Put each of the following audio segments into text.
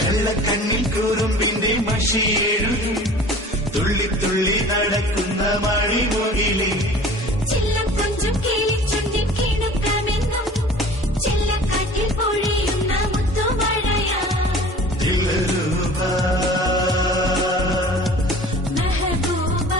വെള്ളക്കണ്ണിൽ കുറുമ്പിന്റെ മഷിയെഴുതും തുള്ളി തുള്ളി നടക്കുന്ന മണിമൊഴിയിലെ ചില്ലക്കൊഞ്ചും കിളിച്ചുണ്ടിൻ കിണുക്കമെന്നും ചെല്ലക്കാറ്റിൽ പൊഴിയുന്ന മുത്തുമഴയാ ദിൽരൂബ മെഹബൂബ.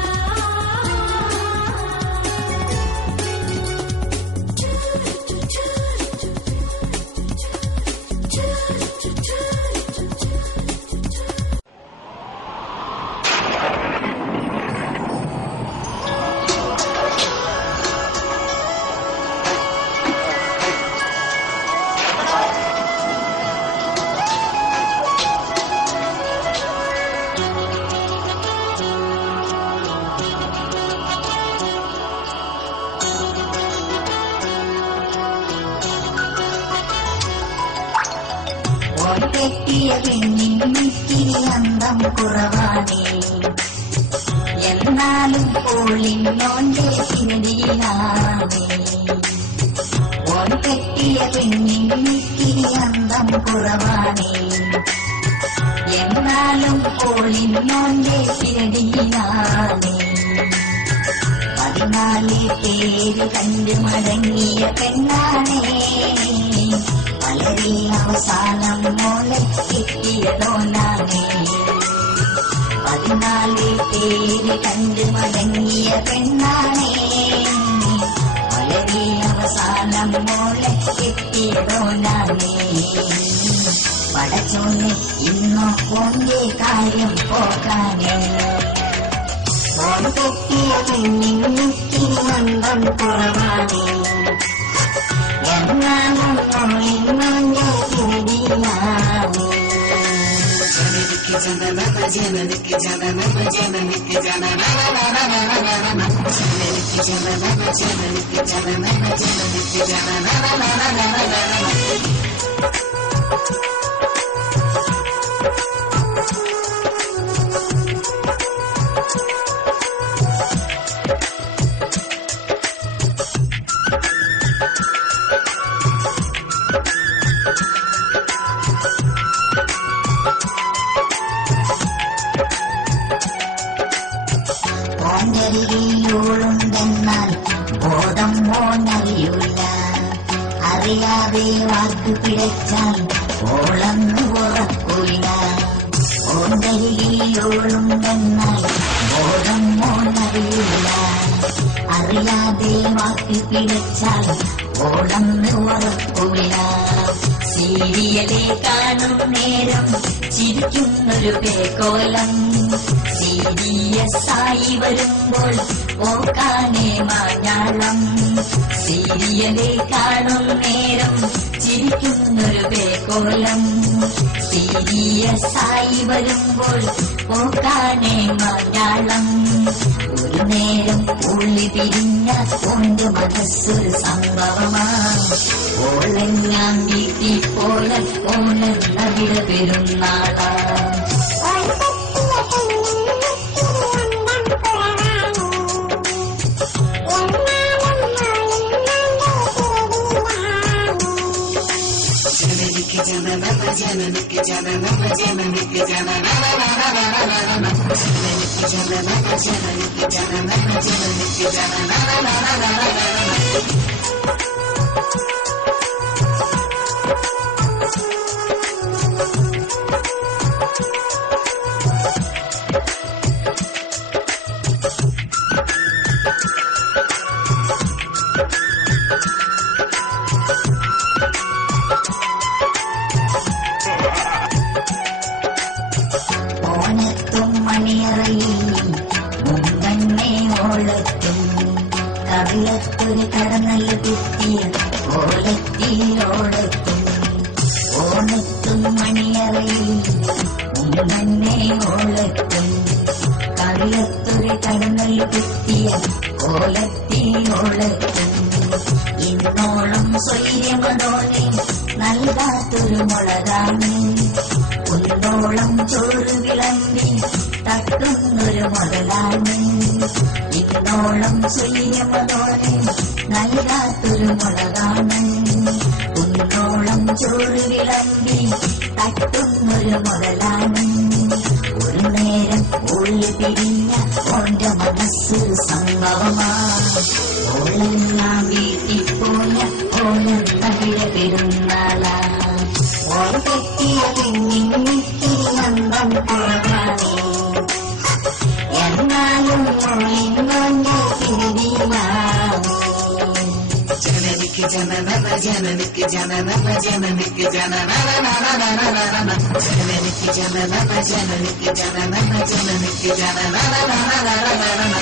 കെട്ടിയ പെണ്ണിനിത്തിരി അന്തം കുറവാണേ, എന്നാലും പോളിനോന്റെ തിരടിയിലാണേ. ഓൻ കെട്ടിയ പെണ്ണിനിത്തിരി അന്തം കുറവാണേ, എന്നാലും പോളിനോന്റെ തിരടിയിലാണേ. 14 പേര് കണ്ട് മടങ്ങിയ പെണ്ണാണേ, വളരെ അവസാനം മോളെ കിട്ടിയതോനാണേ. 14 പേര് കണ്ട് മടങ്ങിയ പെണ്ണാണേ, വളരെ അവസാനം മോളെ കിട്ടിയതോനാണേ. പടച്ചോനെ ഇന്നോ ഓന്റെ കാര്യം പോകാനേ, ഓൻ കെട്ടിയ പെണ്ണിനിത്തിരി അന്തം കുറവാണേ, എന്നാലും മോളിനോന്റെ തിരടിയിലാണേ. ജനനിക്ക് ജനനന ജനനിക്ക് ജനനന ജനനിക്ക് ജനനന ജനനിക്ക് ജനനന ജനനിക്ക് ജനനന ജനനിക്ക് ഓണ്ടരികയോളുണ്ടെന്നാൽ ബോധം മോനറിയൂല, അറിയാതെ വാക്ക് പിഴച്ചാൽ ഓളന്ന് ഉറക്കൂല. ഓണ്ടരികയോളുണ്ടെന്നാൽ ബോധം മോനറിയൂല, അറിയാതെ വാക്ക് പിഴച്ചാൽ ഓളന്ന് ഉറക്കൂല. സീരിയലെ കാണും നേരം ചിരിക്കുന്നൊരു പേക്കോലം, സീരിയസായി വരുമ്പോൾ പോക്കാനേ മാഞ്ഞാളം. സീരിയലെ കാണും നേരം ചിരിക്കുന്നൊരു പേക്കോലം, സീരിയസായി വരുമ്പോൾ പോക്കാനേ മാഞ്ഞാളം. ഒരു നേരം ഉള്ളി പിരിഞ്ഞ കൊണ്ട് മനസ്സൊരു സംഭവമാ, ഓളെല്ലാം വീട്ടിൽ പോലെ ഓണെന്ന വിട പെരുന്നാളാ. ജനനിക്ക് ജനനന ജനനിക്ക് ജനനന ജനനിക്ക് ജനനന ജനനിക്ക് ജനനന ജനനിക്ക് ജനനന ജനനിക്ക് ജനനന. ഓണത്തും മണിയറയിൽ മുമ്പന്നെ ഓളത്തും, കവിളത്തൊരു കടന്നൽ കുത്തിയ ഓളത്തിലോളത്തും. ഓണത്തും മണിയറയിൽ മുമ്പന്നെ ഓളത്തും, കവിളത്തൊരു കടന്നൽ കുത്തിയ ഓളത്തിലോളത്തും. ഇന്നോളം സ്വൈര്യമതോനെ നൽകാത്തൊരു മുളകാണ്, കുന്നോളം ചോറ് വിളമ്പി തട്ടുന്നൊരു മുതലാണ്. ഇന്നോളം സ്വൈര്യമതോനെ നൽകാത്തൊരു മുളകാണ്, കുന്നോളം ചോറ് വിളമ്പി തട്ടുന്നൊരു മുതലാണ്. ഒരു നേരം ഉള്ളി പിരിഞ്ഞ ഓന്റെ മനസ്സ് സംഭവമാ. ഓളെല്ലാം വീട്ടിൽ പോയ ഓണം തകിട പെരുന്നാളാ. ഓൾ കെട്ടിയ പെണ്ണിന്നിത്തിരി നന്ദം കുറവാണ്. എന്നാലും ഓളിന്നോന്റെ തിരിവാണ്. ജനനിക്ക് ജനനന ജനനിക്ക് ജനനന ജനനിക്ക് ജനനനനനനനനന ജനനിക്ക് ജനനന ജനനിക്ക് ജനനന ജനനിക്ക് ജനനനനനനനന.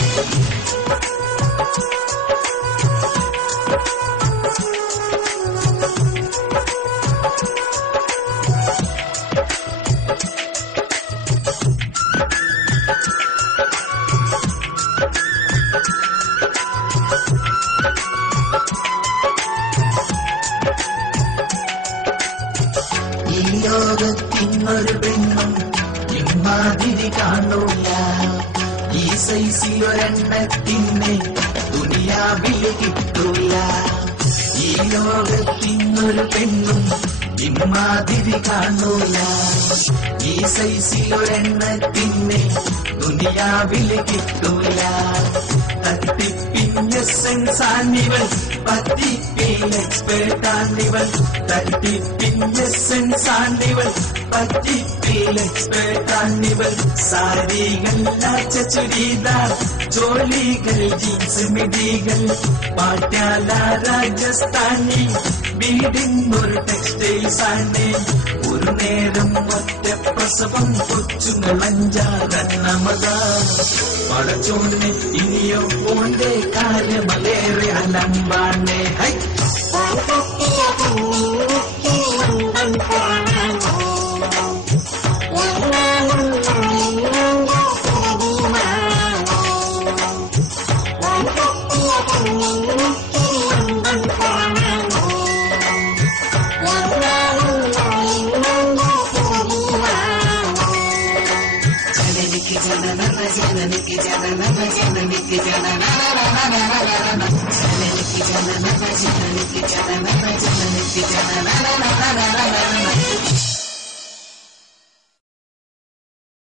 ഈ ലോകത്തിനൊരു പെണ്ണും ഇമ്മാതിരി കാണൂല. ഈ സൈസിലൊരെണ്ണത്തിനെ ദുനിയാവിൽ കിട്ടൂല. ഈ ലോകത്തിനൊരു പെണ്ണും ഇമ്മാതിരി കാണൂല. ഈ സൈസിലൊരെണ്ണത്തിനെ ദുനിയാവിൽ കിട്ടൂല. തട്ടിപ്പിഞ്ഞ സെൻസാണിവൾ, പറ്റിപ്പിൽ എക്സ്പേർട്ടാണിവൾ. തട്ടിപ്പിഞ്ഞ സെൻസാണിവൾ, പറ്റിപ്പിൽ എക്സ്പേർട്ടാണിവൾ. സാരികൾ ലാച്ച ചുരിദാർ, ജോലികൾ ജീൻസ് മിടികൾ. പാട്യാല രാജസ്ഥാനി, വീടിന്നൊരു ടെക്സ്റ്റൈൽസ് ആണ്. ഒരു നേരം ഒറ്റ പ്രസവം, കൊച്ചുങ്ങൾ 5-6 പടച്ചോനെ ഇനിയോ ഓന്റെ കാര്യമലേറെ അലമ്പാണ്. ഹൈ ജനനിക്ക് ജനനന ജനനിക്ക് ജനനന ജനനിക്ക് ജനനനനനനനന ജനനിക്ക് ജനനന ജനനിക്ക് ജനനന ജനനിക്ക് ജനനനനനനന.